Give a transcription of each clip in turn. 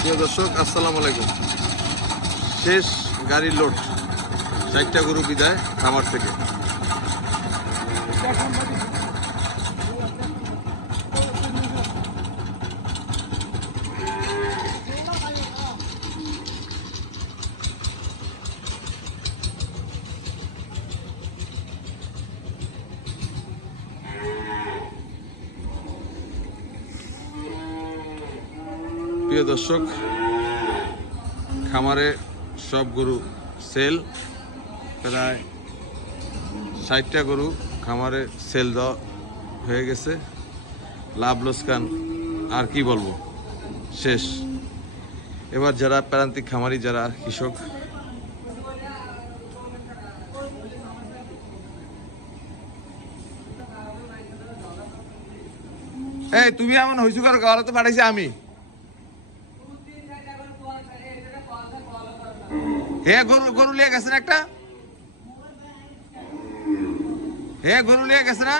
প্রিয় দর্শক, আসসালামু আলাইকুম। শেষ গাড়ির লোড, 4টা গরু বিদায় খামার থেকে। প্রিয় দর্শক, খামারে সব গরু সেল, প্রায় 60টা গরু খামারে সেল দেওয়া হয়ে গেছে। লাভ লোকসান আর কি বলবো, শেষ। এবার যারা প্রান্তিক খামারি, যারা কৃষক, এই তুমি এমন হইছু করো, ঘরে তো পাঠাইছি আমি। হে গরু গরু লিয়ে গেছেন একটা, হে গরু লিয়ে গেছে না?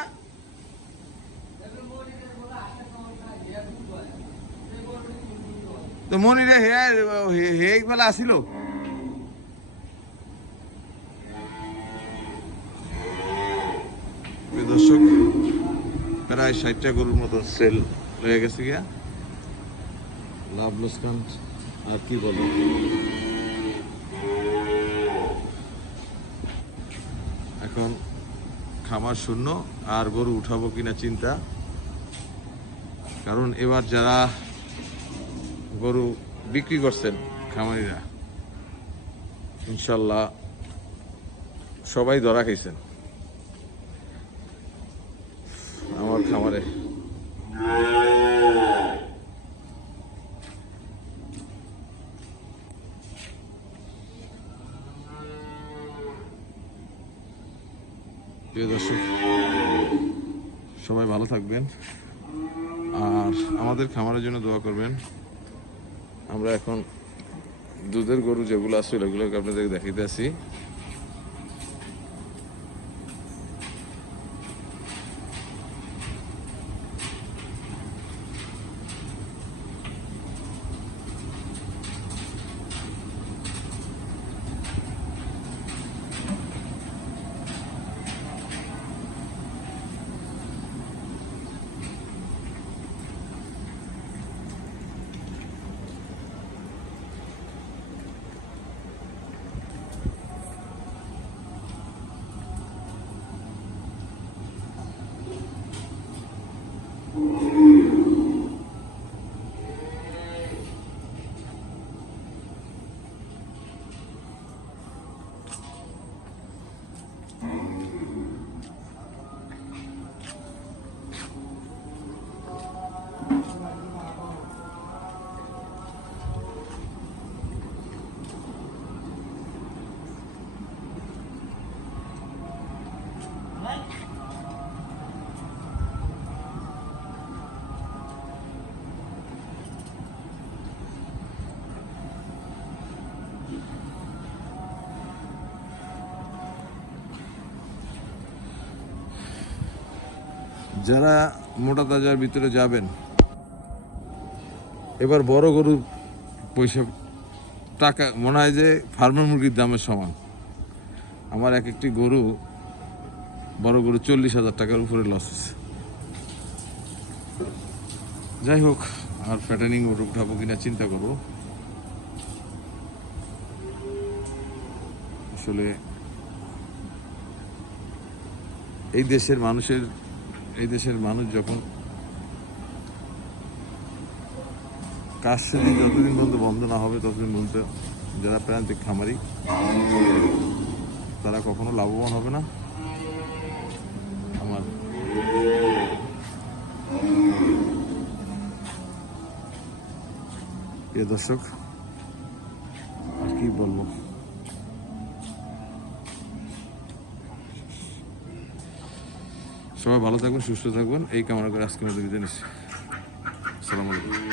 তো মনিরে হে হে বেলা আসিল। দর্শক, প্রায় 60টা গরুর মতো সেল হয়ে গেছে গিয়া। লাভ লোকসান আর কি বলবো। এখন খামার শূন্য, আর গরু উঠাবো কিনা চিন্তা। কারণ এবার যারা গরু বিক্রি করছেন খামারিরা, ইনশাল্লাহ সবাই ধরা খাইছেন আমার খামারে। প্রিয় দর্শক, সবাই ভালো থাকবেন আর আমাদের খামারের জন্য দোয়া করবেন। আমরা এখন দুধের গরু যেগুলো আছে ওগুলোকে আপনাদেরকে দেখাইতে আসি। যারা মোটা তাজার ভিতরে যাবেন, এবার বড় গরু পয়সা টাকা মনে হয় যে ফার্মের মুরগির দামের সমান। আমার এক একটি গরু, বড় গরু 40,000 টাকার উপরে লস আছে। যাই হোক, আর ফ্যাটেনিং ওটা উঠাবো কিনা চিন্তা করবো। আসলে এই দেশের মানুষ যখন কাজ সেদিন যতদিন পর্যন্ত বন্ধ না হবে ততদিন পর্যন্ত যারা প্রান্তিক খামারি তারা কখনো লাভবান হবে না। আমার প্রিয় দর্শক, আর কি বলবো। সবাই ভালো থাকবেন, সুস্থ থাকবেন, এই কামনা করে আজকে মধ্যে বিদায় নিচ্ছি। আসসালামু আলাইকুম।